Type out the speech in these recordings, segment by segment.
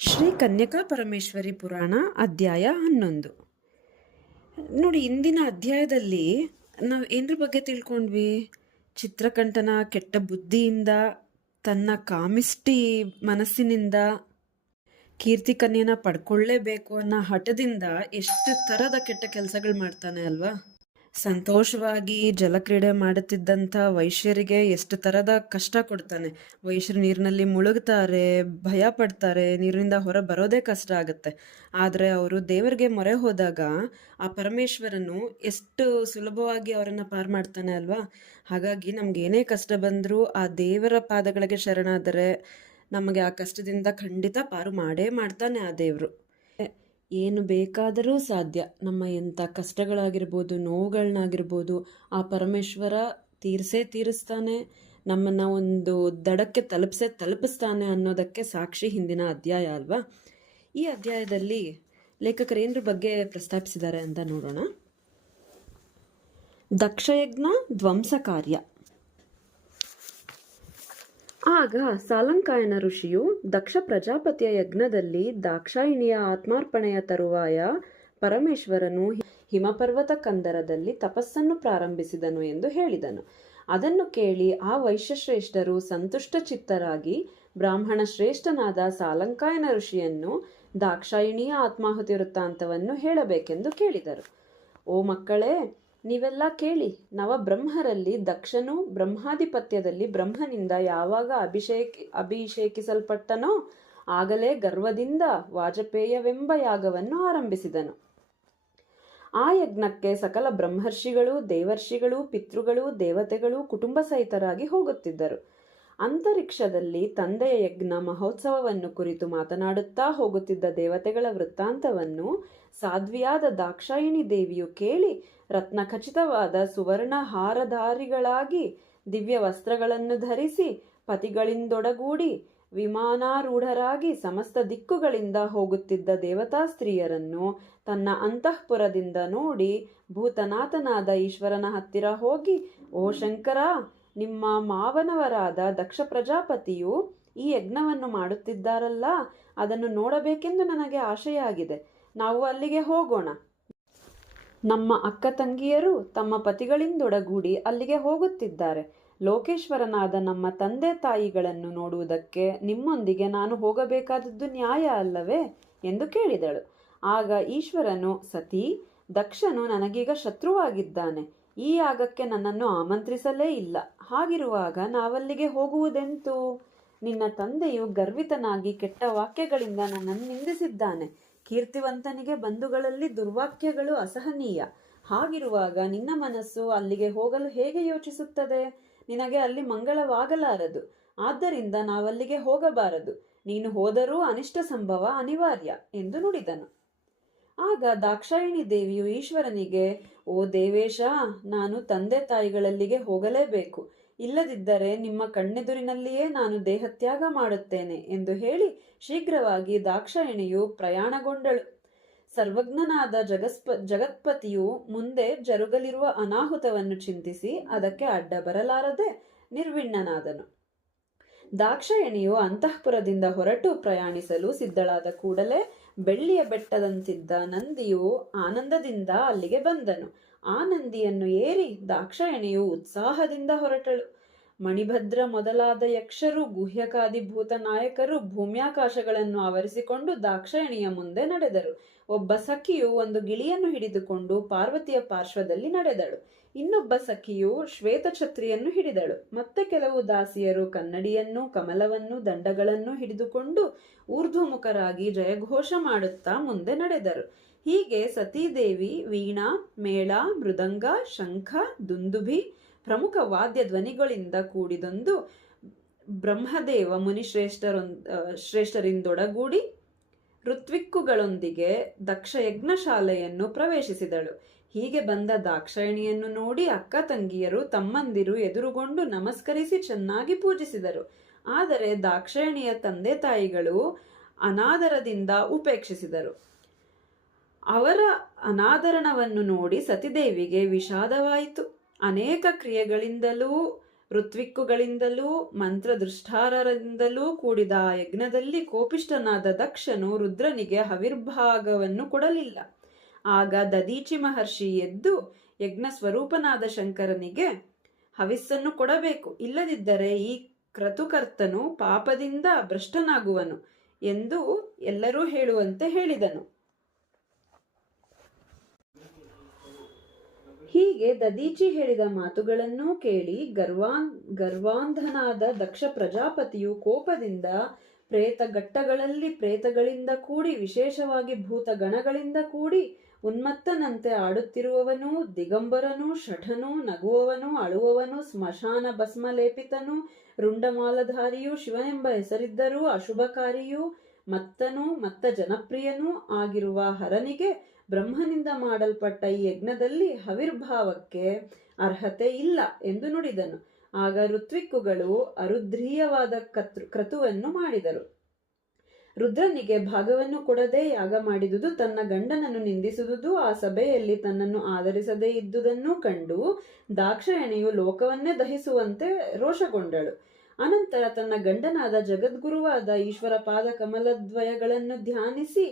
ಶ್ರೀ ಕನ್ಯಕಾ ಪರಮೇಶ್ವರಿ ಪುರಾಣ ಅಧ್ಯಾಯ 11. ನೋಡಿ, ಇಂದಿನ ಅಧ್ಯಾಯದಲ್ಲಿ ನಾವು ಏನರ ಬಗ್ಗೆ ತಿಳ್ಕೊಂಡ್ವಿ? ಚಿತ್ರಕಂಠನ ಕೆಟ್ಟ ಬುದ್ಧಿಯಿಂದ, ತನ್ನ ಕಾಮಿಷ್ಟಿ ಮನಸ್ಸಿನಿಂದ ಕೀರ್ತಿ ಕನ್ಯನ ಪಡ್ಕೊಳ್ಳೇಬೇಕು ಅನ್ನೋ ಹಠದಿಂದ ಎಷ್ಟು ಥರದ ಕೆಟ್ಟ ಕೆಲಸಗಳು ಮಾಡ್ತಾನೆ ಅಲ್ವಾ. ಸಂತೋಷವಾಗಿ ಜಲಕ್ರೀಡೆ ಮಾಡುತ್ತಿದ್ದಂಥ ವೈಶ್ಯರಿಗೆ ಎಷ್ಟು ಥರದ ಕಷ್ಟ ಕೊಡ್ತಾನೆ. ವೈಶ್ಯರು ನೀರಿನಲ್ಲಿ ಮುಳುಗ್ತಾರೆ, ಭಯ ಪಡ್ತಾರೆ, ನೀರಿನಿಂದ ಹೊರ ಬರೋದೇ ಕಷ್ಟ ಆಗುತ್ತೆ. ಆದರೆ ಅವರು ದೇವರಿಗೆ ಮೊರೆ ಹೋದಾಗ ಆ ಪರಮೇಶ್ವರನು ಎಷ್ಟು ಸುಲಭವಾಗಿ ಅವರನ್ನು ಪಾರು ಮಾಡ್ತಾನೆ ಅಲ್ವಾ. ಹಾಗಾಗಿ ನಮ್ಗೆ ಏನೇ ಕಷ್ಟ ಬಂದರೂ ಆ ದೇವರ ಪಾದಗಳಿಗೆ ಶರಣಾದರೆ ನಮಗೆ ಆ ಕಷ್ಟದಿಂದ ಖಂಡಿತ ಪಾರು ಮಾಡೇ ಮಾಡ್ತಾನೆ ಆ ದೇವರು. ಏನು ಬೇಕಾದರೂ ಸಾಧ್ಯ. ನಮ್ಮ ಎಂಥ ಕಷ್ಟಗಳಾಗಿರ್ಬೋದು, ನೋವುಗಳನ್ನಾಗಿರ್ಬೋದು ಆ ಪರಮೇಶ್ವರ ತೀರಿಸ್ತಾನೆ, ನಮ್ಮನ್ನು ಒಂದು ದಡಕ್ಕೆ ತಲುಪಿಸ್ತಾನೆ ಅನ್ನೋದಕ್ಕೆ ಸಾಕ್ಷಿ ಹಿಂದಿನ ಅಧ್ಯಾಯ ಅಲ್ವಾ. ಈ ಅಧ್ಯಾಯದಲ್ಲಿ ಲೇಖಕರು ಏನರ ಬಗ್ಗೆ ಪ್ರಸ್ತಾಪಿಸಿದ್ದಾರೆ ಅಂತ ನೋಡೋಣ. ದಕ್ಷಯಜ್ಞ ಧ್ವಂಸ ಕಾರ್ಯ. ಆಗ ಸಾಲಂಕಾಯನ ಋಷಿಯು ದಕ್ಷ ಪ್ರಜಾಪತಿಯ ಯಜ್ಞದಲ್ಲಿ ದಾಕ್ಷಾಯಿಣಿಯ ಆತ್ಮಾರ್ಪಣೆಯ ತರುವಾಯ ಪರಮೇಶ್ವರನು ಹಿಮಪರ್ವತ ಕಂದರದಲ್ಲಿ ತಪಸ್ಸನ್ನು ಪ್ರಾರಂಭಿಸಿದನು ಎಂದು ಹೇಳಿದನು. ಅದನ್ನು ಕೇಳಿ ಆ ವೈಶ್ಯಶ್ರೇಷ್ಠರು ಸಂತುಷ್ಟ ಚಿತ್ತರಾಗಿ ಬ್ರಾಹ್ಮಣ ಶ್ರೇಷ್ಠನಾದ ಸಾಲಂಕಾಯನ ಋಷಿಯನ್ನು ದಾಕ್ಷಾಯಿಣಿಯ ಆತ್ಮಾಹುತಿ ವೃತ್ತಾಂತವನ್ನು ಹೇಳಬೇಕೆಂದು ಕೇಳಿದರು. ಓ ಮಕ್ಕಳೇ, ನೀವೆಲ್ಲ ಕೇಳಿ. ನವಬ್ರಹ್ಮರಲ್ಲಿ ದಕ್ಷನು ಬ್ರಹ್ಮಾಧಿಪತ್ಯದಲ್ಲಿ ಬ್ರಹ್ಮನಿಂದ ಯಾವಾಗ ಅಭಿಷೇಕಿಸಲ್ಪಟ್ಟನೋ ಆಗಲೇ ಗರ್ವದಿಂದ ವಾಜಪೇಯವೆಂಬ ಯಾಗವನ್ನು ಆರಂಭಿಸಿದನು. ಆ ಯಜ್ಞಕ್ಕೆ ಸಕಲ ಬ್ರಹ್ಮರ್ಷಿಗಳು, ದೇವರ್ಷಿಗಳು, ಪಿತೃಗಳು, ದೇವತೆಗಳು ಕುಟುಂಬ ಸಹಿತರಾಗಿ ಹೋಗುತ್ತಿದ್ದರು. ಅಂತರಿಕ್ಷದಲ್ಲಿ ತಂದೆಯ ಯಜ್ಞ ಮಹೋತ್ಸವವನ್ನು ಕುರಿತು ಮಾತನಾಡುತ್ತಾ ಹೋಗುತ್ತಿದ್ದ ದೇವತೆಗಳ ವೃತ್ತಾಂತವನ್ನು ಸಾಧ್ವಿಯಾದ ದಾಕ್ಷಾಯಿಣಿ ದೇವಿಯು ಕೇಳಿ ರತ್ನಖಚಿತವಾದ ಸುವರ್ಣ ಹಾರಧಾರಿಗಳಾಗಿ ದಿವ್ಯ ವಸ್ತ್ರಗಳನ್ನು ಧರಿಸಿ ಪತಿಗಳಿಂದೊಡಗೂಡಿ ವಿಮಾನಾರೂಢರಾಗಿ ಸಮಸ್ತ ದಿಕ್ಕುಗಳಿಂದ ಹೋಗುತ್ತಿದ್ದ ದೇವತಾ ಸ್ತ್ರೀಯರನ್ನು ತನ್ನ ಅಂತಃಪುರದಿಂದ ನೋಡಿ ಭೂತನಾಥನಾದ ಈಶ್ವರನ ಹತ್ತಿರ ಹೋಗಿ, ಓ ಶಂಕರ, ನಿಮ್ಮ ಮಾವನವರಾದ ದಕ್ಷ ಪ್ರಜಾಪತಿಯು ಈ ಯಜ್ಞವನ್ನು ಮಾಡುತ್ತಿದ್ದಾರಲ್ಲ, ಅದನ್ನು ನೋಡಬೇಕೆಂದು ನನಗೆ ಆಶೆಯಾಗಿದೆ. ನಾವು ಅಲ್ಲಿಗೆ ಹೋಗೋಣ. ನಮ್ಮ ಅಕ್ಕ ತಂಗಿಯರು ತಮ್ಮ ಪತಿಗಳಿಂದೊಡಗೂಡಿ ಅಲ್ಲಿಗೆ ಹೋಗುತ್ತಿದ್ದಾರೆ. ಲೋಕೇಶ್ವರನಾದ ನಮ್ಮ ತಂದೆ ತಾಯಿಗಳನ್ನು ನೋಡುವುದಕ್ಕೆ ನಿಮ್ಮೊಂದಿಗೆ ನಾನು ಹೋಗಬೇಕಾದದ್ದು ನ್ಯಾಯ ಅಲ್ಲವೇ ಎಂದು ಕೇಳಿದಳು. ಆಗ ಈಶ್ವರನು, ಸತಿ, ದಕ್ಷನು ನನಗೀಗ ಶತ್ರುವಾಗಿದ್ದಾನೆ. ಈ ಯಾಗಕ್ಕೆ ನನ್ನನ್ನು ಆಮಂತ್ರಿಸಲೇ ಇಲ್ಲ. ಹಾಗಿರುವಾಗ ನಾವಲ್ಲಿಗೆ ಹೋಗುವುದೆಂತು? ನಿನ್ನ ತಂದೆಯು ಗರ್ವಿತನಾಗಿ ಕೆಟ್ಟ ವಾಕ್ಯಗಳಿಂದ ನನ್ನನ್ನು ನಿಂದಿಸಿದ್ದಾನೆ. ಕೀರ್ತಿವಂತನಿಗೆ ಬಂಧುಗಳಲ್ಲಿ ದುರ್ವಾಕ್ಯಗಳು ಅಸಹನೀಯ. ಹಾಗಿರುವಾಗ ನಿನ್ನ ಮನಸ್ಸು ಅಲ್ಲಿಗೆ ಹೋಗಲು ಹೇಗೆ ಯೋಚಿಸುತ್ತದೆ? ನಿನಗೆ ಅಲ್ಲಿ ಮಂಗಳವಾಗಲಾರದು. ಆದ್ದರಿಂದ ನಾವಲ್ಲಿಗೆ ಹೋಗಬಾರದು. ನೀನು ಹೋದರೂ ಅನಿಷ್ಟ ಸಂಭವ ಅನಿವಾರ್ಯ ಎಂದು ನುಡಿದನು. ಆಗ ದಾಕ್ಷಾಯಿಣಿ ದೇವಿಯು ಈಶ್ವರನಿಗೆ, ಓ ದೇವೇಶ, ನಾನು ತಂದೆ ತಾಯಿಗಳಲ್ಲಿಗೆ ಹೋಗಲೇಬೇಕು. ಇಲ್ಲದಿದ್ದರೆ ನಿಮ್ಮ ಕಣ್ಣೆದುರಿನಲ್ಲಿಯೇ ನಾನು ದೇಹತ್ಯಾಗ ಮಾಡುತ್ತೇನೆ ಎಂದು ಹೇಳಿ ಶೀಘ್ರವಾಗಿ ದಾಕ್ಷಾಯಿಣಿಯು ಪ್ರಯಾಣಗೊಂಡಳು. ಸರ್ವಜ್ಞನಾದ ಜಗತ್ಪತಿಯು ಮುಂದೆ ಜರುಗಲಿರುವ ಅನಾಹುತವನ್ನು ಚಿಂತಿಸಿ ಅದಕ್ಕೆ ಅಡ್ಡ ಬರಲಾರದೆ ನಿರ್ವಿಣ್ಣನಾದನು. ದಾಕ್ಷಾಯಿಣಿಯು ಅಂತಃಪುರದಿಂದ ಹೊರಟು ಪ್ರಯಾಣಿಸಲು ಸಿದ್ಧಳಾದ ಕೂಡಲೇ ಬೆಳ್ಳಿಯ ಬೆಟ್ಟದಂತಿದ್ದ ನಂದಿಯು ಆನಂದದಿಂದ ಅಲ್ಲಿಗೆ ಬಂದನು. ಆ ನಂದಿಯನ್ನು ಏರಿ ದಾಕ್ಷಾಯಿಣಿಯು ಉತ್ಸಾಹದಿಂದ ಹೊರಟಳು. ಮಣಿಭದ್ರ ಮೊದಲಾದ ಯಕ್ಷರು, ಗುಹ್ಯಕಾದಿಭೂತ ನಾಯಕರು ಭೂಮ್ಯಾಕಾಶಗಳನ್ನು ಆವರಿಸಿಕೊಂಡು ದಾಕ್ಷಾಯಿಣಿಯ ಮುಂದೆ ನಡೆದರು. ಒಬ್ಬ ಸಖಿಯು ಒಂದು ಗಿಳಿಯನ್ನು ಹಿಡಿದುಕೊಂಡು ಪಾರ್ವತಿಯ ಪಾರ್ಶ್ವದಲ್ಲಿ ನಡೆದಳು. ಇನ್ನೊಬ್ಬ ಸಖಿಯು ಶ್ವೇತಛತ್ರಿಯನ್ನು ಹಿಡಿದಳು. ಮತ್ತೆ ಕೆಲವು ದಾಸಿಯರು ಕನ್ನಡಿಯನ್ನು, ಕಮಲವನ್ನು, ದಂಡಗಳನ್ನು ಹಿಡಿದುಕೊಂಡು ಊರ್ಧ್ವಮುಖರಾಗಿ ಜಯಘೋಷ ಮಾಡುತ್ತಾ ಮುಂದೆ ನಡೆದರು. ಹೀಗೆ ಸತೀದೇವಿ ವೀಣಾ, ಮೇಳ, ಮೃದಂಗ, ಶಂಖ, ದುಂದುಭಿ ಪ್ರಮುಖ ವಾದ್ಯ ಧ್ವನಿಗಳಿಂದ ಕೂಡಿದೊಂದು ಬ್ರಹ್ಮದೇವ ಶ್ರೇಷ್ಠರಿಂದೊಡಗೂಡಿ ಋತ್ವಿಕ್ಕುಗಳೊಂದಿಗೆ ದಕ್ಷ ಯಜ್ಞಶಾಲೆಯನ್ನು ಪ್ರವೇಶಿಸಿದಳು. ಹೀಗೆ ಬಂದ ದಾಕ್ಷಾಯಿಣಿಯನ್ನು ನೋಡಿ ಅಕ್ಕ ತಂಗಿಯರು ತಮ್ಮಂದಿರು ಎದುರುಗೊಂಡು ನಮಸ್ಕರಿಸಿ ಚೆನ್ನಾಗಿ ಪೂಜಿಸಿದರು. ಆದರೆ ದಾಕ್ಷಾಯಿಣಿಯ ತಂದೆ ತಾಯಿಗಳು ಅನಾದರದಿಂದ ಉಪೇಕ್ಷಿಸಿದರು. ಅವರ ಅನಾದರಣವನ್ನು ನೋಡಿ ಸತಿದೇವಿಗೆ ವಿಷಾದವಾಯಿತು. ಅನೇಕ ಕ್ರಿಯೆಗಳಿಂದಲೂ ಋತ್ವಿಕ್ಕುಗಳಿಂದಲೂ ಮಂತ್ರದೃಷ್ಟಾರರಿಂದಲೂ ಕೂಡಿದ ಆ ಯಜ್ಞದಲ್ಲಿ ಕೋಪಿಷ್ಠನಾದ ದಕ್ಷನು ರುದ್ರನಿಗೆ ಹವಿರ್ಭಾಗವನ್ನು ಕೊಡಲಿಲ್ಲ. ಆಗ ದದೀಚಿ ಮಹರ್ಷಿ ಎದ್ದು ಯಜ್ಞ ಸ್ವರೂಪನಾದ ಶಂಕರನಿಗೆ ಹವಿಸ್ಸನ್ನು ಕೊಡಬೇಕು, ಇಲ್ಲದಿದ್ದರೆ ಈ ಕ್ರತುಕರ್ತನು ಪಾಪದಿಂದ ಭ್ರಷ್ಟನಾಗುವನು ಎಂದು ಎಲ್ಲರೂ ಹೇಳುವಂತೆ ಹೇಳಿದನು. ಹೀಗೆ ದದೀಚಿ ಹೇಳಿದ ಮಾತುಗಳನ್ನು ಕೇಳಿ ಗರ್ವಾಂಧನಾದ ದಕ್ಷ ಪ್ರಜಾಪತಿಯು ಕೋಪದಿಂದ ಪ್ರೇತಗಟ್ಟಗಳಲ್ಲಿ ಪ್ರೇತಗಳಿಂದ ಕೂಡಿ, ವಿಶೇಷವಾಗಿ ಭೂತಗಣಗಳಿಂದ ಕೂಡಿ, ಉನ್ಮತ್ತನಂತೆ ಆಡುತ್ತಿರುವವನು, ದಿಗಂಬರನು, ಶಠನು, ನಗುವವನು, ಅಳುವವನು, ಸ್ಮಶಾನ ಭಸ್ಮಲೇಪಿತನು, ರುಂಡಮಾಲಧಾರಿಯು, ಶಿವನೆಂಬ ಹೆಸರಿದ್ದರೂ ಅಶುಭಕಾರಿಯೂ, ಮತ್ತನೂ ಮತ್ತ ಜನಪ್ರಿಯನೂ ಆಗಿರುವ ಹರನಿಗೆ ಬ್ರಹ್ಮನಿಂದ ಮಾಡಲ್ಪಟ್ಟ ಈ ಯಜ್ಞದಲ್ಲಿ ಹವಿರ್ಭಾವಕ್ಕೆ ಅರ್ಹತೆ ಇಲ್ಲ ಎಂದು ನುಡಿದನು. ಆಗ ಋತ್ವಿಕ್ಕುಗಳು ಅರುದ್ರೀಯವಾದ ಕ್ರತುವನ್ನು ಮಾಡಿದರು. ರುದ್ರನಿಗೆ ಭಾಗವನ್ನು ಕೊಡದೆ ಯಾಗ ಮಾಡಿದುದು, ತನ್ನ ಗಂಡನನ್ನು ನಿಂದಿಸುವುದು, ಆ ಸಭೆಯಲ್ಲಿ ತನ್ನನ್ನು ಆಧರಿಸದೇ ಇದ್ದುದನ್ನು ಕಂಡು ದಾಕ್ಷಾಯಣಿಯು ಲೋಕವನ್ನೇ ದಹಿಸುವಂತೆ ರೋಷಗೊಂಡಳು. ಅನಂತರ ತನ್ನ ಗಂಡನಾದ ಜಗದ್ಗುರುವಾದ ಈಶ್ವರ ಪಾದ ಕಮಲದ್ವಯಗಳನ್ನು ಧ್ಯಾನಿಸಿ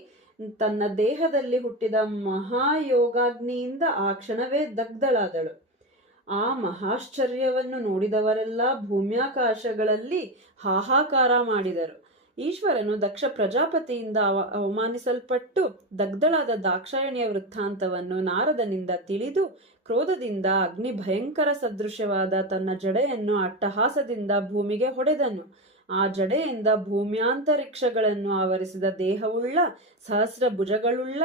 ತನ್ನ ದೇಹದಲ್ಲಿ ಹುಟ್ಟಿದ ಮಹಾಯೋಗಾಗ್ನಿಯಿಂದ ಆ ಕ್ಷಣವೇ ದಗ್ಧಳಾದಳು. ಆ ಮಹಾಶ್ಚರ್ಯವನ್ನು ನೋಡಿದವರೆಲ್ಲ ಭೂಮ್ಯಾಕಾಶಗಳಲ್ಲಿ ಹಾಹಾಕಾರ ಮಾಡಿದರು. ಈಶ್ವರನು ದಕ್ಷ ಪ್ರಜಾಪತಿಯಿಂದ ಅವಮಾನಿಸಲ್ಪಟ್ಟು ದಗ್ಧಳಾದ ದಾಕ್ಷಾಯಣಿಯ ವೃತ್ತಾಂತವನ್ನು ನಾರದನಿಂದ ತಿಳಿದು ಕ್ರೋಧದಿಂದ ಅಗ್ನಿ ಭಯಂಕರ ಸದೃಶ್ಯವಾದ ತನ್ನ ಜಡೆಯನ್ನು ಅಟ್ಟಹಾಸದಿಂದ ಭೂಮಿಗೆ ಹೊಡೆದನು. ಆ ಜಡೆಯಿಂದ ಭೂಮ್ಯಾಂತರಿಕ್ಷಗಳನ್ನು ಆವರಿಸಿದ ದೇಹವುಳ್ಳ ಸಹಸ್ರ ಭುಜಗಳುಳ್ಳ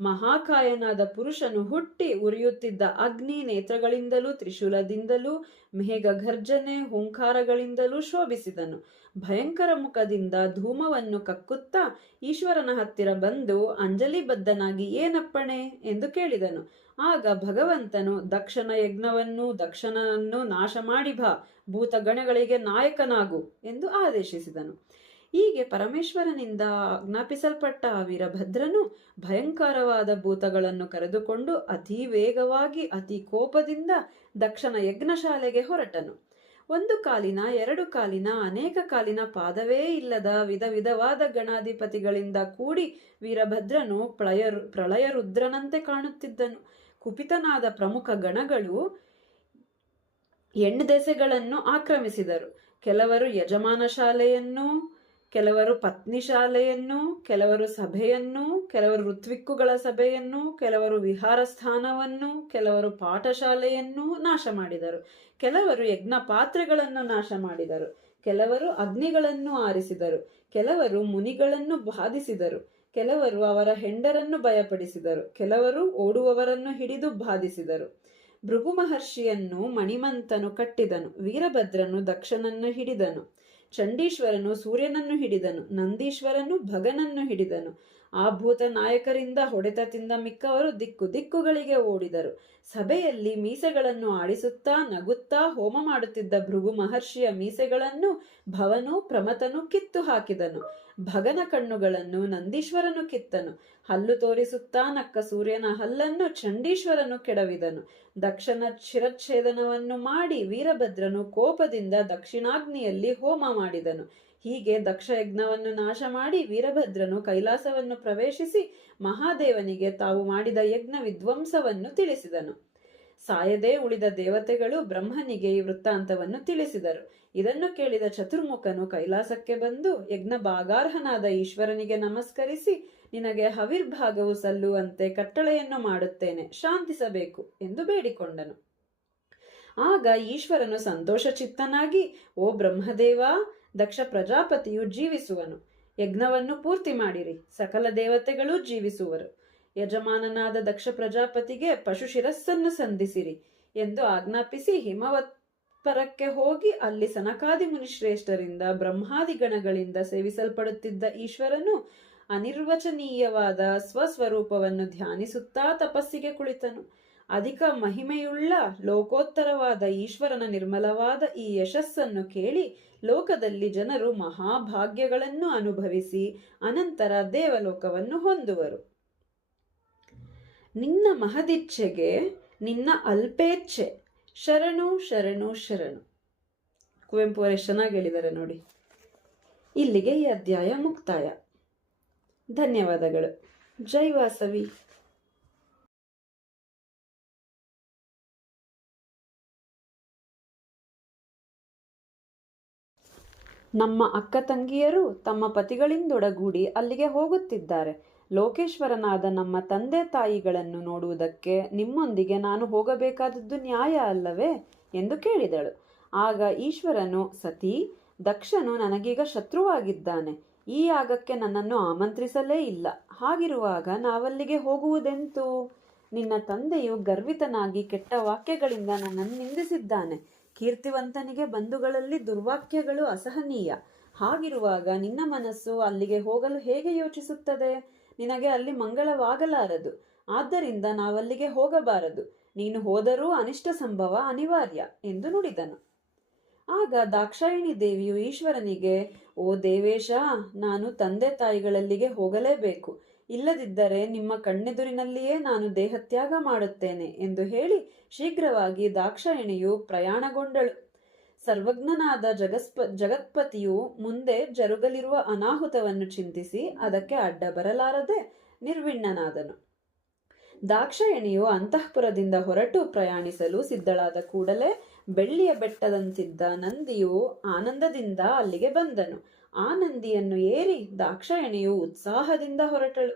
ಮಹಾಕಾಯನಾದ ಪುರುಷನು ಹುಟ್ಟಿ ಉರಿಯುತ್ತಿದ್ದ ಅಗ್ನಿ ನೇತ್ರಗಳಿಂದಲೂ ತ್ರಿಶೂಲದಿಂದಲೂ ಮೇಘ ಘರ್ಜನೆ ಹುಂಕಾರಗಳಿಂದಲೂ ಶೋಭಿಸಿದನು. ಭಯಂಕರ ಮುಖದಿಂದ ಧೂಮವನ್ನು ಕಕ್ಕುತ್ತಾ ಈಶ್ವರನ ಹತ್ತಿರ ಬಂದು ಅಂಜಲಿಬದ್ಧನಾಗಿ ಏನಪ್ಪಣೆ ಎಂದು ಕೇಳಿದನು. ಆಗ ಭಗವಂತನು ದಕ್ಷನ ಯಜ್ಞವನ್ನು ದಕ್ಷನನ್ನು ನಾಶ ಮಾಡಿ ಬಾ, ಭೂತಗಣಗಳಿಗೆ ನಾಯಕನಾಗು ಎಂದು ಆದೇಶಿಸಿದನು. ಹೀಗೆ ಪರಮೇಶ್ವರನಿಂದ ಆಜ್ಞಾಪಿಸಲ್ಪಟ್ಟ ಆ ವೀರಭದ್ರನು ಭಯಂಕರವಾದ ಭೂತಗಳನ್ನು ಕರೆದುಕೊಂಡು ಅತಿ ವೇಗವಾಗಿ ಅತಿ ಕೋಪದಿಂದ ದಕ್ಷನ ಯಜ್ಞಶಾಲೆಗೆ ಹೊರಟನು. ಒಂದು ಕಾಲಿನ, ಎರಡು ಕಾಲಿನ, ಅನೇಕ ಕಾಲಿನ, ಪಾದವೇ ಇಲ್ಲದ ವಿಧ ವಿಧವಾದ ಗಣಾಧಿಪತಿಗಳಿಂದ ಕೂಡಿ ವೀರಭದ್ರನು ಪ್ರಳಯ ರುದ್ರನಂತೆ ಕಾಣುತ್ತಿದ್ದನು. ಕುಪಿತನಾದ ಪ್ರಮುಖ ಗಣಗಳು ಎಣ್ಣೆದೆಸೆಗಳನ್ನು ಆಕ್ರಮಿಸಿದರು. ಕೆಲವರು ಯಜಮಾನ ಶಾಲೆಯನ್ನು, ಕೆಲವರು ಪತ್ನಿ ಶಾಲೆಯನ್ನು, ಕೆಲವರು ಸಭೆಯನ್ನು, ಕೆಲವರು ಋತ್ವಿಕ್ಕುಗಳ ಸಭೆಯನ್ನು, ಕೆಲವರು ವಿಹಾರ ಸ್ಥಾನವನ್ನು, ಕೆಲವರು ಪಾಠಶಾಲೆಯನ್ನು ನಾಶ ಮಾಡಿದರು. ಕೆಲವರು ಯಜ್ಞ ಪಾತ್ರೆಗಳನ್ನು ನಾಶ ಮಾಡಿದರು. ಕೆಲವರು ಅಗ್ನಿಗಳನ್ನು ಆರಿಸಿದರು. ಕೆಲವರು ಮುನಿಗಳನ್ನು ಬಾಧಿಸಿದರು. ಕೆಲವರು ಅವರ ಹೆಂಡರನ್ನು ಭಯಪಡಿಸಿದರು. ಕೆಲವರು ಓಡುವವರನ್ನು ಹಿಡಿದು ಬಾಧಿಸಿದರು. ಭೃಗು ಮಹರ್ಷಿಯನ್ನು ಮಣಿಮಂತನು ಕಟ್ಟಿದನು. ವೀರಭದ್ರನು ದಕ್ಷನನ್ನು ಹಿಡಿದನು. ಚಂಡೀಶ್ವರನು ಸೂರ್ಯನನ್ನು ಹಿಡಿದನು. ನಂದೀಶ್ವರನು ಭಗನನ್ನು ಹಿಡಿದನು. ಆ ಭೂತ ನಾಯಕರಿಂದ ಹೊಡೆತ ತಿಂದ ಮಿಕ್ಕವರು ದಿಕ್ಕು ದಿಕ್ಕುಗಳಿಗೆ ಓಡಿದರು. ಸಭೆಯಲ್ಲಿ ಮೀಸೆಗಳನ್ನು ಆಡಿಸುತ್ತಾ ನಗುತ್ತಾ ಹೋಮ ಮಾಡುತ್ತಿದ್ದ ಭೃಗು ಮಹರ್ಷಿಯ ಮೀಸೆಗಳನ್ನು ಭವನು ಪ್ರಮಥನು ಕಿತ್ತು ಹಾಕಿದನು. ಭಗನ ಕಣ್ಣುಗಳನ್ನು ನಂದೀಶ್ವರನು ಕಿತ್ತನು. ಹಲ್ಲು ತೋರಿಸುತ್ತಾ ನಕ್ಕ ಸೂರ್ಯನ ಹಲ್ಲನ್ನು ಚಂಡೀಶ್ವರನು ಕೆಡವಿದನು. ದಕ್ಷನ ಶಿರಚ್ಛೇದನವನ್ನು ಮಾಡಿ ವೀರಭದ್ರನು ಕೋಪದಿಂದ ದಕ್ಷಿಣಾಗ್ನಿಯಲ್ಲಿ ಹೋಮ ಮಾಡಿದನು. ಹೀಗೆ ದಕ್ಷ ಯಜ್ಞವನ್ನು ನಾಶ ಮಾಡಿ ವೀರಭದ್ರನು ಕೈಲಾಸವನ್ನು ಪ್ರವೇಶಿಸಿ ಮಹಾದೇವನಿಗೆ ತಾವು ಮಾಡಿದ ಯಜ್ಞ ವಿಧ್ವಂಸವನ್ನು ತಿಳಿಸಿದನು. ಸಾಯದೆ ಉಳಿದ ದೇವತೆಗಳು ಬ್ರಹ್ಮನಿಗೆ ಈ ವೃತ್ತಾಂತವನ್ನು ತಿಳಿಸಿದರು. ಇದನ್ನು ಕೇಳಿದ ಚತುರ್ಮುಖನು ಕೈಲಾಸಕ್ಕೆ ಬಂದು ಯಜ್ಞ ಭಾಗಾರ್ಹನಾದ ಈಶ್ವರನಿಗೆ ನಮಸ್ಕರಿಸಿ, ನಿನಗೆ ಹವಿರ್ಭಾಗವು ಸಲ್ಲುವಂತೆ ಕಟ್ಟಳೆಯನ್ನು ಮಾಡುತ್ತೇನೆ, ಶಾಂತಿಸಬೇಕು ಎಂದು ಬೇಡಿಕೊಂಡನು. ಆಗ ಈಶ್ವರನು ಸಂತೋಷ ಚಿತ್ತನಾಗಿ, ಓ ಬ್ರಹ್ಮದೇವ, ದಕ್ಷ ಪ್ರಜಾಪತಿಯು ಜೀವಿಸುವನು. ಯಜ್ಞವನ್ನು ಪೂರ್ತಿ ಮಾಡಿರಿ, ಸಕಲ ದೇವತೆಗಳೂ ಜೀವಿಸುವರು. ಯಜಮಾನನಾದ ದಕ್ಷ ಪ್ರಜಾಪತಿಗೆ ಪಶು ಶಿರಸ್ಸನ್ನು ಸಂಧಿಸಿರಿ ಎಂದು ಆಜ್ಞಾಪಿಸಿ ಹಿಮವತ್ಪರಕ್ಕೆ ಹೋಗಿ ಅಲ್ಲಿ ಸನಕಾದಿ ಮುನಿಶ್ರೇಷ್ಠರಿಂದ ಬ್ರಹ್ಮಾದಿ ಗಣಗಳಿಂದ ಸೇವಿಸಲ್ಪಡುತ್ತಿದ್ದ ಈಶ್ವರನು ಅನಿರ್ವಚನೀಯವಾದ ಸ್ವಸ್ವರೂಪವನ್ನು ಧ್ಯಾನಿಸುತ್ತಾ ತಪಸ್ಸಿಗೆ ಕುಳಿತನು. ಅಧಿಕ ಮಹಿಮೆಯುಳ್ಳ ಲೋಕೋತ್ತರವಾದ ಈಶ್ವರನ ನಿರ್ಮಲವಾದ ಈ ಯಶಸ್ಸನ್ನು ಕೇಳಿ ಲೋಕದಲ್ಲಿ ಜನರು ಮಹಾಭಾಗ್ಯಗಳನ್ನು ಅನುಭವಿಸಿ ಅನಂತರ ದೇವಲೋಕವನ್ನು ಹೊಂದುವರು. ನಿನ್ನ ಮಹದಿಚ್ಛೆಗೆ ನಿನ್ನ ಅಲ್ಪೇಚ್ಛೆ ಶರಣು ಶರಣು ಶರಣು. ಕುವೆಂಪು ಅವರು ಎಷ್ಟು ಚೆನ್ನಾಗಿ ಹೇಳಿದ್ದಾರೆ ನೋಡಿ. ಇಲ್ಲಿಗೆ ಈ ಅಧ್ಯಾಯ ಮುಕ್ತಾಯ. ಧನ್ಯವಾದಗಳು. ಜೈ ವಾಸವಿ. ನಮ್ಮ ಅಕ್ಕ ತಂಗಿಯರು ತಮ್ಮ ಪತಿಗಳಿಂದೊಡಗೂಡಿ ಅಲ್ಲಿಗೆ ಹೋಗುತ್ತಿದ್ದಾರೆ. ಲೋಕೇಶ್ವರನಾದ ನಮ್ಮ ತಂದೆ ತಾಯಿಗಳನ್ನು ನೋಡುವುದಕ್ಕೆ ನಿಮ್ಮೊಂದಿಗೆ ನಾನು ಹೋಗಬೇಕಾದದ್ದು ನ್ಯಾಯ ಅಲ್ಲವೇ ಎಂದು ಕೇಳಿದಳು. ಆಗ ಈಶ್ವರನು, ಸತಿ, ದಕ್ಷನು ನನಗೀಗ ಶತ್ರುವಾಗಿದ್ದಾನೆ. ಈ ಯಾಗಕ್ಕೆ ನನ್ನನ್ನು ಆಮಂತ್ರಿಸಲೇ ಇಲ್ಲ. ಹಾಗಿರುವಾಗ ನಾವಲ್ಲಿಗೆ ಹೋಗುವುದೆಂತು? ನಿನ್ನ ತಂದೆಯು ಗರ್ವಿತನಾಗಿ ಕೆಟ್ಟ ವಾಕ್ಯಗಳಿಂದ ನನ್ನನ್ನು ನಿಂದಿಸಿದ್ದಾನೆ. ಕೀರ್ತಿವಂತನಿಗೆ ಬಂಧುಗಳಲ್ಲಿ ದುರ್ವಾಕ್ಯಗಳು ಅಸಹನೀಯ. ಹಾಗಿರುವಾಗ ನಿನ್ನ ಮನಸ್ಸು ಅಲ್ಲಿಗೆ ಹೋಗಲು ಹೇಗೆ ಯೋಚಿಸುತ್ತದೆ? ನಿನಗೆ ಅಲ್ಲಿ ಮಂಗಳವಾಗಲಾರದು. ಆದ್ದರಿಂದ ನಾವಲ್ಲಿಗೆ ಹೋಗಬಾರದು. ನೀನು ಹೋದರೂ ಅನಿಷ್ಟ ಸಂಭವ ಅನಿವಾರ್ಯ ಎಂದು ನುಡಿದನು. ಆಗ ದಾಕ್ಷಾಯಿಣಿ ದೇವಿಯು ಈಶ್ವರನಿಗೆ, ಓ ದೇವೇಶ, ನಾನು ತಂದೆ ತಾಯಿಗಳಲ್ಲಿಗೆ ಹೋಗಲೇಬೇಕು. ಇಲ್ಲದಿದ್ದರೆ ನಿಮ್ಮ ಕಣ್ಣೆದುರಿನಲ್ಲಿಯೇ ನಾನು ದೇಹತ್ಯಾಗ ಮಾಡುತ್ತೇನೆ ಎಂದು ಹೇಳಿ ಶೀಘ್ರವಾಗಿ ದಾಕ್ಷಾಯಿಣಿಯು ಪ್ರಯಾಣಗೊಂಡಳು. ಸರ್ವಜ್ಞನಾದ ಜಗತ್ಪತಿಯು ಮುಂದೆ ಜರುಗಲಿರುವ ಅನಾಹುತವನ್ನು ಚಿಂತಿಸಿ ಅದಕ್ಕೆ ಅಡ್ಡ ಬರಲಾರದೆ ನಿರ್ವಿಣ್ಣನಾದನು. ದಾಕ್ಷಾಯಣಿಯು ಅಂತಃಪುರದಿಂದ ಹೊರಟು ಪ್ರಯಾಣಿಸಲು ಸಿದ್ಧಳಾದ ಕೂಡಲೇ ಬೆಳ್ಳಿಯ ಬೆಟ್ಟದಂತಿದ್ದ ನಂದಿಯು ಆನಂದದಿಂದ ಅಲ್ಲಿಗೆ ಬಂದನು. ಆ ನಂದಿಯನ್ನು ಏರಿ ದಾಕ್ಷಾಯಣಿಯು ಉತ್ಸಾಹದಿಂದ ಹೊರಟಳು.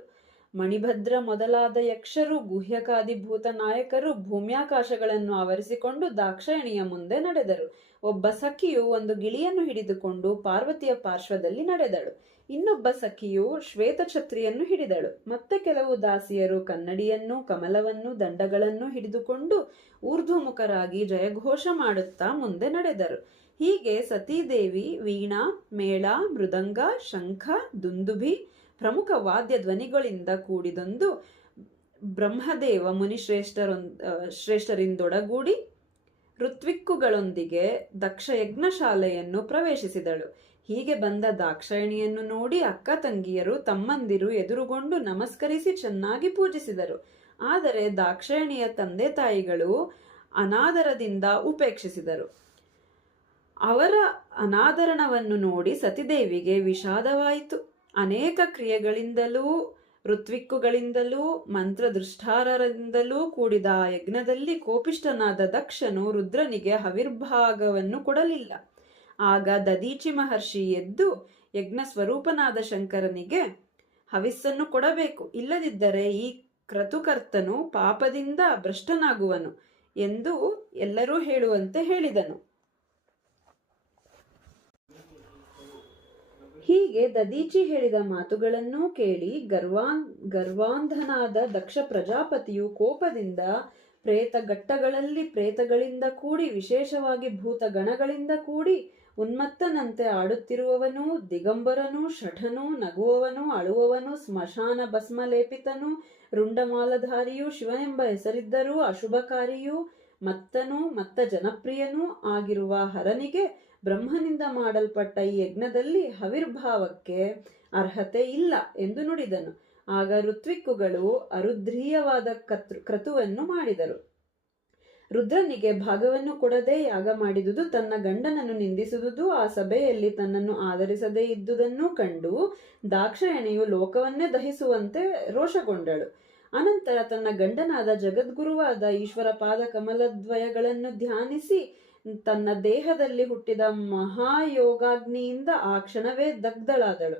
ಮಣಿಭದ್ರ ಮೊದಲಾದ ಯಕ್ಷರು, ಗುಹ್ಯಕಾದಿಭೂತ ನಾಯಕರು ಭೂಮ್ಯಾಕಾಶಗಳನ್ನು ಆವರಿಸಿಕೊಂಡು ದಾಕ್ಷಾಯಣಿಯ ಮುಂದೆ ನಡೆದರು. ಒಬ್ಬ ಸಖಿಯು ಒಂದು ಗಿಳಿಯನ್ನು ಹಿಡಿದುಕೊಂಡು ಪಾರ್ವತಿಯ ಪಾರ್ಶ್ವದಲ್ಲಿ ನಡೆದಳು. ಇನ್ನೊಬ್ಬ ಸಖಿಯು ಶ್ವೇತಛತ್ರಿಯನ್ನು ಹಿಡಿದಳು. ಮತ್ತೆ ಕೆಲವು ದಾಸಿಯರು ಕನ್ನಡಿಯನ್ನು, ಕಮಲವನ್ನು, ದಂಡಗಳನ್ನು ಹಿಡಿದುಕೊಂಡು ಊರ್ಧ್ವಮುಖರಾಗಿ ಜಯಘೋಷ ಮಾಡುತ್ತಾ ಮುಂದೆ ನಡೆದರು. ಹೀಗೆ ಸತೀದೇವಿ ವೀಣಾ, ಮೇಳ, ಮೃದಂಗ, ಶಂಖ, ದುಂದುಭಿ ಪ್ರಮುಖ ವಾದ್ಯ ಧ್ವನಿಗಳಿಂದ ಕೂಡಿದೊಂದು ಬ್ರಹ್ಮದೇವ ಶ್ರೇಷ್ಠರಿಂದೊಡಗೂಡಿ ಋತ್ವಿಕ್ಕುಗಳೊಂದಿಗೆ ದಕ್ಷ ಯಜ್ಞಶಾಲೆಯನ್ನು ಪ್ರವೇಶಿಸಿದಳು. ಹೀಗೆ ಬಂದ ದಾಕ್ಷಾಯಣಿಯನ್ನು ನೋಡಿ ಅಕ್ಕ ತಂಗಿಯರು ತಮ್ಮಂದಿರು ಎದುರುಗೊಂಡು ನಮಸ್ಕರಿಸಿ ಚೆನ್ನಾಗಿ ಪೂಜಿಸಿದರು. ಆದರೆ ದಾಕ್ಷಾಯಣಿಯ ತಂದೆ ತಾಯಿಗಳು ಅನಾದರದಿಂದ ಉಪೇಕ್ಷಿಸಿದರು. ಅವರ ಅನಾದರಣವನ್ನು ನೋಡಿ ಸತಿದೇವಿಗೆ ವಿಷಾದವಾಯಿತು. ಅನೇಕ ಕ್ರಿಯೆಗಳಿಂದಲೂ ಋತ್ವಿಕ್ಕುಗಳಿಂದಲೂ ಮಂತ್ರದೃಷ್ಟಾರರಿಂದಲೂ ಕೂಡಿದ ಆ ಯಜ್ಞದಲ್ಲಿ ಕೋಪಿಷ್ಠನಾದ ದಕ್ಷನು ರುದ್ರನಿಗೆ ಹವಿರ್ಭಾಗವನ್ನು ಕೊಡಲಿಲ್ಲ. ಆಗ ದದೀಚಿ ಮಹರ್ಷಿ ಎದ್ದು ಯಜ್ಞ ಸ್ವರೂಪನಾದ ಶಂಕರನಿಗೆ ಹವಿಸ್ಸನ್ನು ಕೊಡಬೇಕು, ಇಲ್ಲದಿದ್ದರೆ ಈ ಕ್ರತುಕರ್ತನು ಪಾಪದಿಂದ ಭ್ರಷ್ಟನಾಗುವನು ಎಂದು ಎಲ್ಲರೂ ಹೇಳುವಂತೆ ಹೇಳಿದನು. ಹೀಗೆ ದದೀಚಿ ಹೇಳಿದ ಮಾತುಗಳನ್ನೂ ಕೇಳಿ ಗರ್ವಾಂಧನಾದ ದಕ್ಷ ಪ್ರಜಾಪತಿಯು ಕೋಪದಿಂದ ಪ್ರೇತಗಟ್ಟಗಳಲ್ಲಿ ಪ್ರೇತಗಳಿಂದ ಕೂಡಿ, ವಿಶೇಷವಾಗಿ ಭೂತಗಣಗಳಿಂದ ಕೂಡಿ ಉನ್ಮತ್ತನಂತೆ ಆಡುತ್ತಿರುವವನು, ದಿಗಂಬರನು, ಶಠನು, ನಗುವವನು, ಅಳುವವನು, ಸ್ಮಶಾನ ಭಸ್ಮಲೇಪಿತನು, ರುಂಡಮಾಲಧಾರಿಯು, ಶಿವನೆಂಬ ಹೆಸರಿದ್ದರೂ ಅಶುಭಕಾರಿಯೂ ಮತ್ತನೂ ಮತ್ತ ಜನಪ್ರಿಯನೂ ಆಗಿರುವ ಹರನಿಗೆ ಬ್ರಹ್ಮನಿಂದ ಮಾಡಲ್ಪಟ್ಟ ಈ ಯಜ್ಞದಲ್ಲಿ ಹವಿರ್ಭಾವಕ್ಕೆ ಅರ್ಹತೆ ಇಲ್ಲ ಎಂದು ನುಡಿದನು. ಆಗ ಋತ್ವಿಕ್ಕುಗಳು ಅರುದ್ರೀಯವಾದ ಕ್ರತುವನ್ನು ಮಾಡಿದರು. ರುದ್ರನಿಗೆ ಭಾಗವನ್ನು ಕೊಡದೆ ಯಾಗ ಮಾಡಿದುದು, ತನ್ನ ಗಂಡನನ್ನು ನಿಂದಿಸುವುದು, ಆ ಸಭೆಯಲ್ಲಿ ತನ್ನನ್ನು ಆಧರಿಸದೇ ಇದ್ದುದನ್ನು ಕಂಡು ದಾಕ್ಷಾಯಣಿಯು ಲೋಕವನ್ನೇ ದಹಿಸುವಂತೆ ರೋಷಗೊಂಡಳು. ಅನಂತರ ತನ್ನ ಗಂಡನಾದ ಜಗದ್ಗುರುವಾದ ಈಶ್ವರ ಪಾದ ಕಮಲದ್ವಯಗಳನ್ನು ಧ್ಯಾನಿಸಿ ತನ್ನ ದೇಹದಲ್ಲಿ ಹುಟ್ಟಿದ ಮಹಾಯೋಗಾಗ್ನಿಯಿಂದ ಆ ಕ್ಷಣವೇ ದಗ್ಧಳಾದಳು.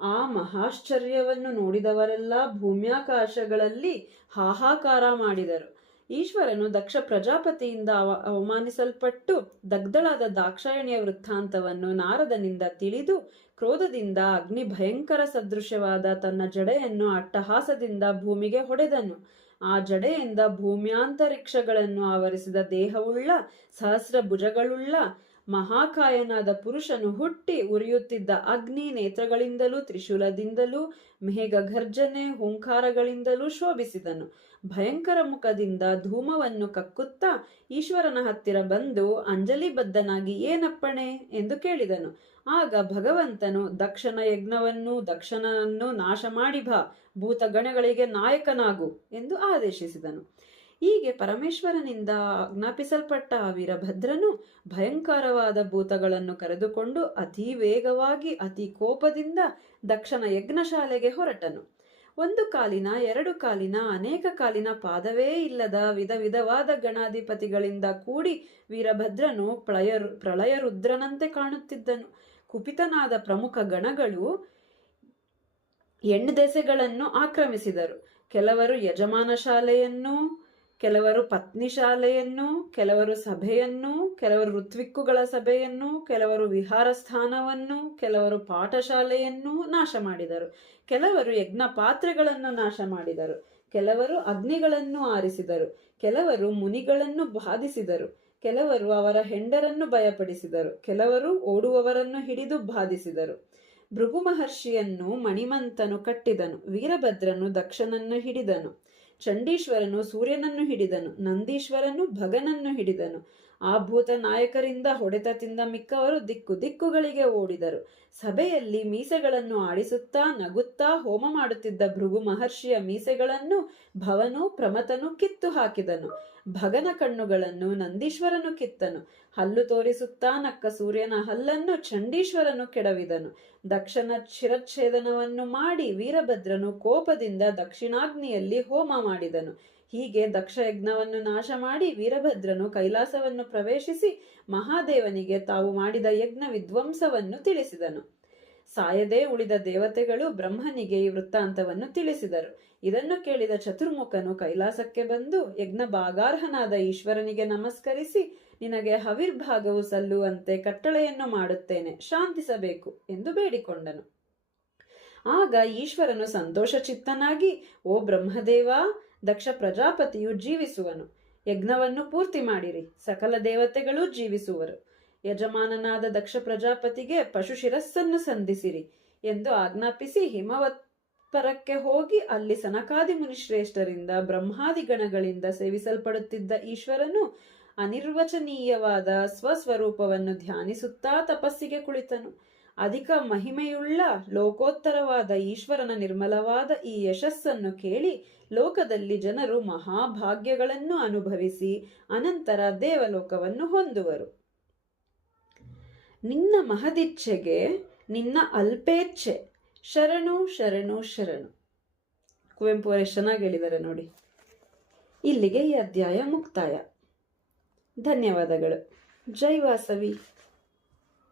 ಆ ಮಹಾಶ್ಚರ್ಯವನ್ನು ನೋಡಿದವರೆಲ್ಲ ಭೂಮ್ಯಾಕಾಶಗಳಲ್ಲಿ ಹಾಹಾಕಾರ ಮಾಡಿದರು. ಈಶ್ವರನು ದಕ್ಷ ಪ್ರಜಾಪತಿಯಿಂದ ಅವಮಾನಿಸಲ್ಪಟ್ಟು ದಗ್ಧಳಾದ ದಾಕ್ಷಾಯಣಿಯ ವೃತ್ತಾಂತವನ್ನು ನಾರದನಿಂದ ತಿಳಿದು ಕ್ರೋಧದಿಂದ ಅಗ್ನಿ ಭಯಂಕರ ಸದೃಶ್ಯವಾದ ತನ್ನ ಜಡೆಯನ್ನು ಅಟ್ಟಹಾಸದಿಂದ ಭೂಮಿಗೆ ಹೊಡೆದನು. ಆ ಜಡೆಯಿಂದ ಭೂಮ್ಯಾಂತರಿಕ್ಷಗಳನ್ನು ಆವರಿಸಿದ ದೇಹವುಳ್ಳ ಸಹಸ್ರ ಭುಜಗಳುಳ್ಳ ಮಹಾಕಾಯನಾದ ಪುರುಷನು ಹುಟ್ಟಿ ಉರಿಯುತ್ತಿದ್ದ ಅಗ್ನಿ ನೇತ್ರಗಳಿಂದಲೂ ತ್ರಿಶೂಲದಿಂದಲೂ ಮೇಘ ಘರ್ಜನೆ ಹುಂಕಾರಗಳಿಂದಲೂ ಶೋಭಿಸಿದನು. ಭಯಂಕರ ಮುಖದಿಂದ ಧೂಮವನ್ನು ಕಕ್ಕುತ್ತಾ ಈಶ್ವರನ ಹತ್ತಿರ ಬಂದು ಅಂಜಲಿಬದ್ಧನಾಗಿ ಏನಪ್ಪಣೆ ಎಂದು ಕೇಳಿದನು. ಆಗ ಭಗವಂತನು ದಕ್ಷನ ಯಜ್ಞವನ್ನು ದಕ್ಷನನ್ನು ನಾಶ ಮಾಡಿ ಭೂತಗಣಗಳಿಗೆ ನಾಯಕನಾಗು ಎಂದು ಆದೇಶಿಸಿದನು. ಹೀಗೆ ಪರಮೇಶ್ವರನಿಂದ ಆಜ್ಞಾಪಿಸಲ್ಪಟ್ಟ ಆ ವೀರಭದ್ರನು ಭಯಂಕರವಾದ ಭೂತಗಳನ್ನು ಕರೆದುಕೊಂಡು ಅತಿ ವೇಗವಾಗಿ ಅತಿ ಕೋಪದಿಂದ ದಕ್ಷನ ಯಜ್ಞಶಾಲೆಗೆ ಹೊರಟನು. ಒಂದು ಕಾಲಿನ, ಎರಡು ಕಾಲಿನ, ಅನೇಕ ಕಾಲಿನ, ಪಾದವೇ ಇಲ್ಲದ ವಿಧ ವಿಧವಾದ ಗಣಾಧಿಪತಿಗಳಿಂದ ಕೂಡಿ ವೀರಭದ್ರನು ಪ್ರಳಯ ರುದ್ರನಂತೆ ಕಾಣುತ್ತಿದ್ದನು. ಕುಪಿತನಾದ ಪ್ರಮುಖ ಗಣಗಳು ಹೆಣ್ಣೆಸೆಗಳನ್ನು ಆಕ್ರಮಿಸಿದರು. ಕೆಲವರು ಯಜಮಾನ ಶಾಲೆಯನ್ನು, ಕೆಲವರು ಪತ್ನಿ ಶಾಲೆಯನ್ನು, ಕೆಲವರು ಸಭೆಯನ್ನು, ಕೆಲವರು ಋತ್ವಿಕ್ಕುಗಳ ಸಭೆಯನ್ನು, ಕೆಲವರು ವಿಹಾರ ಸ್ಥಾನವನ್ನು, ಕೆಲವರು ಪಾಠಶಾಲೆಯನ್ನು ನಾಶ ಮಾಡಿದರು. ಕೆಲವರು ಯಜ್ಞ ಪಾತ್ರೆಗಳನ್ನು ನಾಶ ಮಾಡಿದರು. ಕೆಲವರು ಅಗ್ನಿಗಳನ್ನು ಆರಿಸಿದರು. ಕೆಲವರು ಮುನಿಗಳನ್ನು ಬಾಧಿಸಿದರು. ಕೆಲವರು ಅವರ ಹೆಂಡರನ್ನು ಭಯಪಡಿಸಿದರು. ಕೆಲವರು ಓಡುವವರನ್ನು ಹಿಡಿದು ಬಾಧಿಸಿದರು. ಭೃಗು ಮಹರ್ಷಿಯನ್ನು ಮಣಿಮಂತನು ಕಟ್ಟಿದನು. ವೀರಭದ್ರನು ದಕ್ಷನನ್ನು ಹಿಡಿದನು. ಚಂಡೀಶ್ವರನು ಸೂರ್ಯನನ್ನು ಹಿಡಿದನು. ನಂದೀಶ್ವರನು ಭಗನನ್ನು ಹಿಡಿದನು. ಆ ಭೂತ ನಾಯಕರಿಂದ ಹೊಡೆತ ತಿಂದ ಮಿಕ್ಕವರು ದಿಕ್ಕು ದಿಕ್ಕುಗಳಿಗೆ ಓಡಿದರು. ಸಭೆಯಲ್ಲಿ ಮೀಸೆಗಳನ್ನು ಆಡಿಸುತ್ತಾ ನಗುತ್ತಾ ಹೋಮ ಮಾಡುತ್ತಿದ್ದ ಭೃಗು ಮಹರ್ಷಿಯ ಮೀಸೆಗಳನ್ನು ಭವನು ಪ್ರಮಥನು ಕಿತ್ತು ಹಾಕಿದನು. ಭಗನ ಕಣ್ಣುಗಳನ್ನು ನಂದೀಶ್ವರನು ಕಿತ್ತನು. ಹಲ್ಲು ತೋರಿಸುತ್ತಾ ನಕ್ಕ ಸೂರ್ಯನ ಹಲ್ಲನ್ನು ಚಂಡೀಶ್ವರನು ಕೆಡವಿದನು. ದಕ್ಷನ ಶಿರಚ್ಛೇದನವನ್ನು ಮಾಡಿ ವೀರಭದ್ರನು ಕೋಪದಿಂದ ದಕ್ಷಿಣಾಗ್ನಿಯಲ್ಲಿ ಹೋಮ ಮಾಡಿದನು. ಹೀಗೆ ದಕ್ಷ ಯಜ್ಞವನ್ನು ನಾಶ ಮಾಡಿ ವೀರಭದ್ರನು ಕೈಲಾಸವನ್ನು ಪ್ರವೇಶಿಸಿ ಮಹಾದೇವನಿಗೆ ತಾವು ಮಾಡಿದ ಯಜ್ಞ ವಿಧ್ವಂಸವನ್ನು ತಿಳಿಸಿದನು. ಸಾಯದೆ ಉಳಿದ ದೇವತೆಗಳು ಬ್ರಹ್ಮನಿಗೆ ಈ ವೃತ್ತಾಂತವನ್ನು ತಿಳಿಸಿದರು. ಇದನ್ನು ಕೇಳಿದ ಚತುರ್ಮುಖನು ಕೈಲಾಸಕ್ಕೆ ಬಂದು ಯಜ್ಞ ಭಾಗಾರ್ಹನಾದ ಈಶ್ವರನಿಗೆ ನಮಸ್ಕರಿಸಿ, ನಿನಗೆ ಹವಿರ್ಭಾಗವು ಸಲ್ಲುವಂತೆ ಕಟ್ಟಳೆಯನ್ನು ಮಾಡುತ್ತೇನೆ, ಶಾಂತಿಸಬೇಕು ಎಂದು ಬೇಡಿಕೊಂಡನು. ಆಗ ಈಶ್ವರನು ಸಂತೋಷ ಚಿತ್ತನಾಗಿ, ಓ ಬ್ರಹ್ಮದೇವ, ದಕ್ಷ ಪ್ರಜಾಪತಿಯು ಜೀವಿಸುವನು. ಯಜ್ಞವನ್ನು ಪೂರ್ತಿ ಮಾಡಿರಿ, ಸಕಲ ದೇವತೆಗಳೂ ಜೀವಿಸುವರು. ಯಜಮಾನನಾದ ದಕ್ಷ ಪ್ರಜಾಪತಿಗೆ ಪಶು ಶಿರಸ್ಸನ್ನು ಸಂಧಿಸಿರಿ ಎಂದು ಆಜ್ಞಾಪಿಸಿ ಹಿಮವತ್ಪರಕ್ಕೆ ಹೋಗಿ ಅಲ್ಲಿ ಸನಕಾದಿ ಮುನಿಶ್ರೇಷ್ಠರಿಂದ ಬ್ರಹ್ಮಾದಿ ಗಣಗಳಿಂದ ಸೇವಿಸಲ್ಪಡುತ್ತಿದ್ದ ಈಶ್ವರನು ಅನಿರ್ವಚನೀಯವಾದ ಸ್ವಸ್ವರೂಪವನ್ನು ಧ್ಯಾನಿಸುತ್ತಾ ತಪಸ್ಸಿಗೆ ಕುಳಿತನು. ಅಧಿಕ ಮಹಿಮೆಯುಳ್ಳ ಲೋಕೋತ್ತರವಾದ ಈಶ್ವರನ ನಿರ್ಮಲವಾದ ಈ ಯಶಸ್ಸನ್ನು ಕೇಳಿ ಲೋಕದಲ್ಲಿ ಜನರು ಮಹಾಭಾಗ್ಯಗಳನ್ನು ಅನುಭವಿಸಿ ಅನಂತರ ದೇವಲೋಕವನ್ನು ಹೊಂದುವರು. ನಿನ್ನ ಮಹದಿಚ್ಛೆಗೆ ನಿನ್ನ ಅಲ್ಪೇಚ್ಛೆ ಶರಣು ಶರಣು ಶರಣು. ಕುವೆಂಪು ಅವರು ಎಷ್ಟು ಚೆನ್ನಾಗಿ ಹೇಳಿದ್ದಾರೆ ನೋಡಿ. ಇಲ್ಲಿಗೆ ಈ ಅಧ್ಯಾಯ ಮುಕ್ತಾಯ. ಧನ್ಯವಾದಗಳು. ಜೈ ವಾಸವಿ.